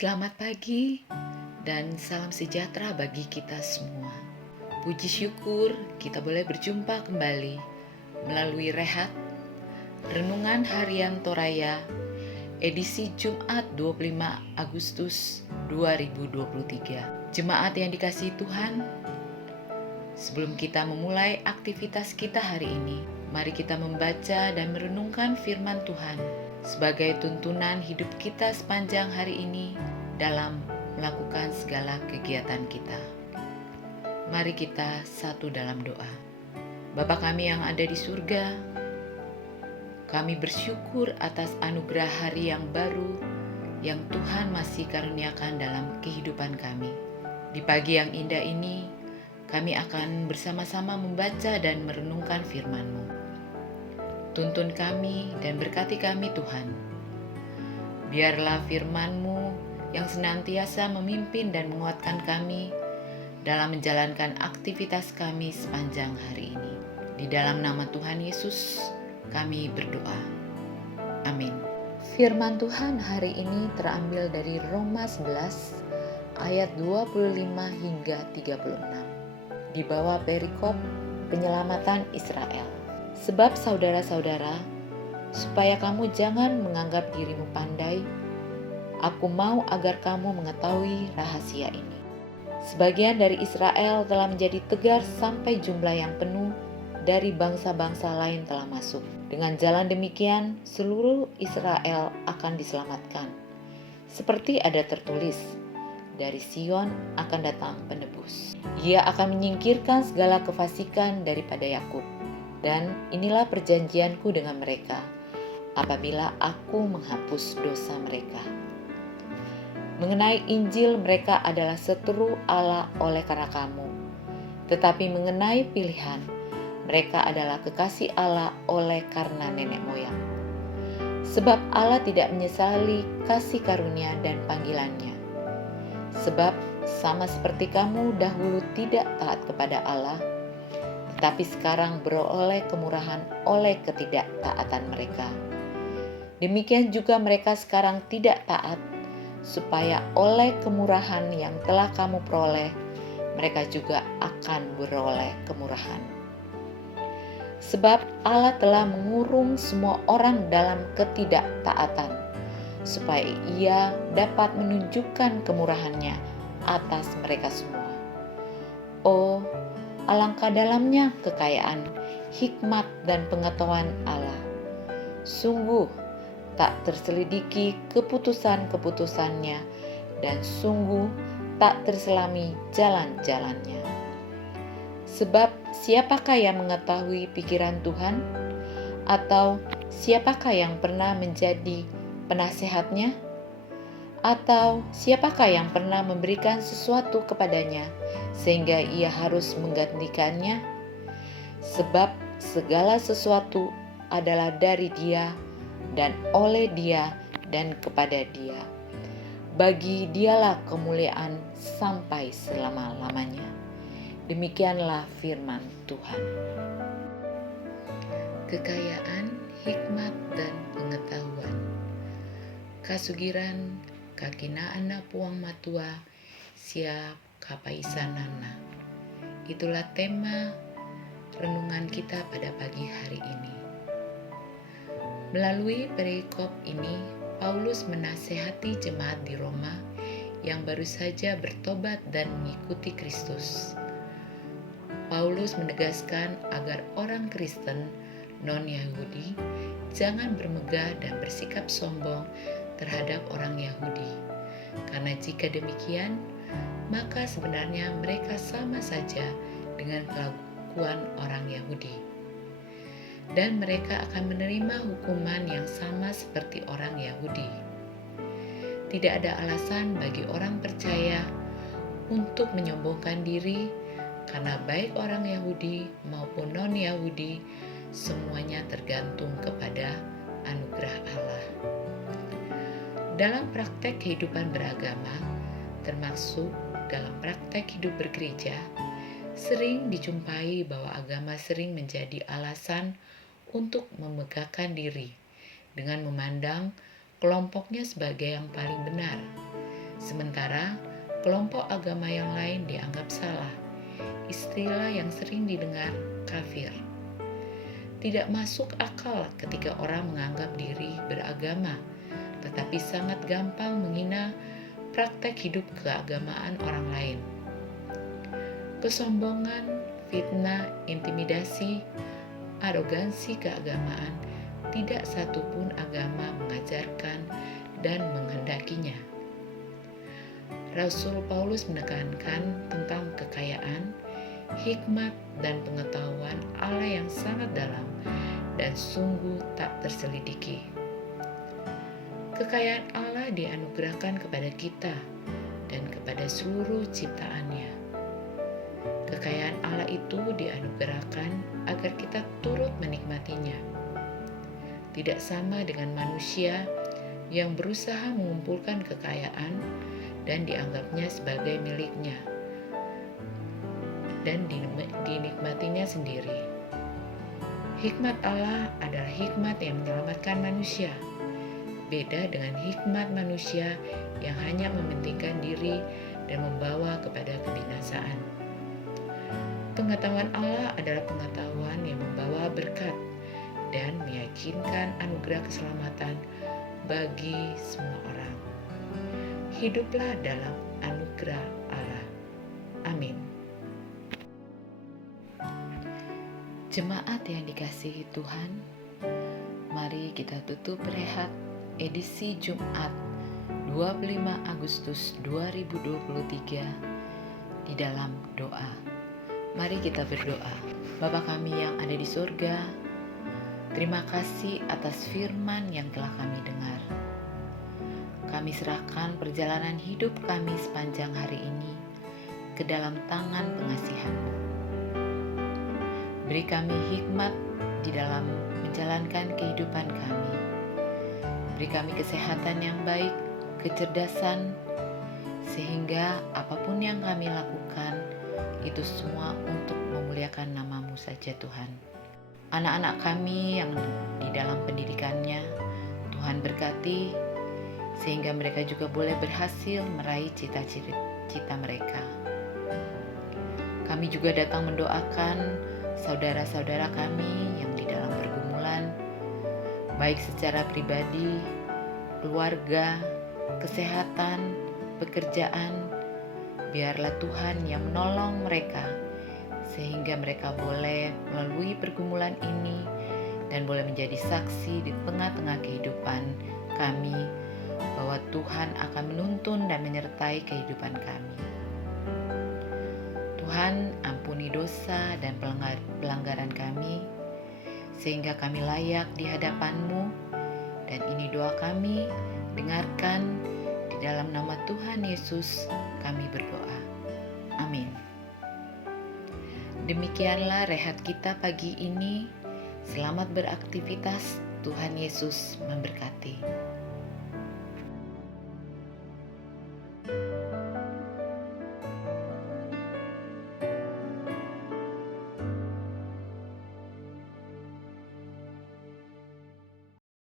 Selamat pagi dan salam sejahtera bagi kita semua. Puji syukur kita boleh berjumpa kembali melalui Rehat Renungan Harian Toraya edisi Jumat 25 Agustus 2023. Jemaat yang dikasihi Tuhan, sebelum kita memulai aktivitas kita hari ini, mari kita membaca dan merenungkan firman Tuhan sebagai tuntunan hidup kita sepanjang hari ini dalam melakukan segala kegiatan kita. Mari kita satu dalam doa. Bapa kami yang ada di surga, kami bersyukur atas anugerah hari yang baru yang Tuhan masih karuniakan dalam kehidupan kami. Di pagi yang indah ini, kami akan bersama-sama membaca dan merenungkan firman-Mu. Tuntun kami dan berkati kami Tuhan. Biarlah firman-Mu yang senantiasa memimpin dan menguatkan kami dalam menjalankan aktivitas kami sepanjang hari ini. Di dalam nama Tuhan Yesus kami berdoa. Amin. Firman Tuhan hari ini terambil dari Roma 11 ayat 25 hingga 36. Di bawah perikop penyelamatan Israel. Sebab saudara-saudara, supaya kamu jangan menganggap dirimu pandai, aku mau agar kamu mengetahui rahasia ini. Sebagian dari Israel telah menjadi tegar sampai jumlah yang penuh dari bangsa-bangsa lain telah masuk. Dengan jalan demikian, seluruh Israel akan diselamatkan. Seperti ada tertulis, dari Sion akan datang penebus. Ia akan menyingkirkan segala kefasikan daripada Yakub. Dan inilah perjanjianku dengan mereka, apabila aku menghapus dosa mereka. Mengenai Injil, mereka adalah seteru Allah oleh karena kamu. Tetapi mengenai pilihan, mereka adalah kekasih Allah oleh karena nenek moyang. Sebab Allah tidak menyesali kasih karunia dan panggilannya. Sebab sama seperti kamu dahulu tidak taat kepada Allah, tetapi sekarang beroleh kemurahan oleh ketidaktaatan mereka. Demikian juga mereka sekarang tidak taat, supaya oleh kemurahan yang telah kamu peroleh, mereka juga akan beroleh kemurahan. Sebab Allah telah mengurung semua orang dalam ketidaktaatan, supaya Ia dapat menunjukkan kemurahannya atas mereka semua. Oh, alangkah dalamnya kekayaan, hikmat dan pengetahuan Allah. Sungguh tak terselidiki keputusan-keputusannya dan sungguh tak terselami jalan-jalannya. Sebab siapakah yang mengetahui pikiran Tuhan? Atau siapakah yang pernah menjadi penasehatnya? Atau siapakah yang pernah memberikan sesuatu kepadanya sehingga ia harus menggantikannya? Sebab segala sesuatu adalah dari Dia dan oleh Dia dan kepada Dia. Bagi Dialah kemuliaan sampai selama-lamanya. Demikianlah firman Tuhan. Kekayaan, hikmat, dan pengetahuan. Kasugiran kakina anak puang matua siap kapaisanana. Itulah tema renungan kita pada pagi hari ini. Melalui perikop ini, Paulus menasehati jemaat di Roma yang baru saja bertobat dan mengikuti Kristus. Paulus menegaskan agar orang Kristen non-Yahudi jangan bermegah dan bersikap sombong terhadap orang Yahudi. Karena jika demikian, maka sebenarnya mereka sama saja dengan kelakuan orang Yahudi. Dan mereka akan menerima hukuman yang sama seperti orang Yahudi. Tidak ada alasan bagi orang percaya untuk menyombongkan diri, karena baik orang Yahudi maupun non-Yahudi, semuanya tergantung kepada anugerah Allah. Dalam praktek kehidupan beragama, termasuk dalam praktek hidup bergereja, sering dijumpai bahwa agama sering menjadi alasan untuk memegahkan diri dengan memandang kelompoknya sebagai yang paling benar, Sementara kelompok agama yang lain dianggap salah. Istilah yang sering didengar kafir. Tidak masuk akal ketika orang menganggap diri beragama, tetapi sangat gampang menghina praktek hidup keagamaan orang lain. Kesombongan, fitnah, intimidasi, arogansi keagamaan, tidak satupun agama mengajarkan dan menghendakinya. Rasul Paulus menekankan tentang kekayaan, hikmat, dan pengetahuan Allah yang sangat dalam dan sungguh tak terselidiki. Kekayaan Allah dianugerahkan kepada kita dan kepada seluruh ciptaannya. Kekayaan Allah itu dianugerahkan agar kita turut menikmatinya. Tidak sama dengan manusia yang berusaha mengumpulkan kekayaan dan dianggapnya sebagai miliknya dan dinikmatinya sendiri. Hikmat Allah adalah hikmat yang menyelamatkan manusia. Beda dengan hikmat manusia yang hanya mementingkan diri dan membawa kepada kebinasaan. Pengetahuan Allah adalah pengetahuan yang membawa berkat dan meyakinkan anugerah keselamatan bagi semua orang. Hiduplah dalam anugerah Allah. Amin. Jemaat yang dikasihi Tuhan, mari kita tutup rehat edisi Jumat 25 Agustus 2023 di dalam doa. Mari kita berdoa. Bapa kami yang ada di surga, terima kasih atas firman yang telah kami dengar. Kami serahkan perjalanan hidup kami sepanjang hari ini ke dalam tangan pengasihan-Mu. Beri kami hikmat di dalam menjalankan kehidupan kami. Beri kami kesehatan yang baik, kecerdasan, sehingga apapun yang kami lakukan, itu semua untuk memuliakan nama-Mu saja Tuhan. Anak-anak kami yang di dalam pendidikannya, Tuhan berkati, sehingga mereka juga boleh berhasil meraih cita-cita mereka. Kami juga datang mendoakan saudara-saudara kami yang di dalam pergumulan, baik secara pribadi, keluarga, kesehatan, pekerjaan. Biarlah Tuhan yang menolong mereka, sehingga mereka boleh melalui pergumulan ini dan boleh menjadi saksi di tengah-tengah kehidupan kami, bahwa Tuhan akan menuntun dan menyertai kehidupan kami. Tuhan, ampuni dosa dan pelanggaran kami, sehingga kami layak di hadapan-Mu, dan ini doa kami, dengarkan di dalam nama Tuhan Yesus kami berdoa. Amin. Demikianlah rehat kita pagi ini. Selamat beraktivitas. Tuhan Yesus memberkati.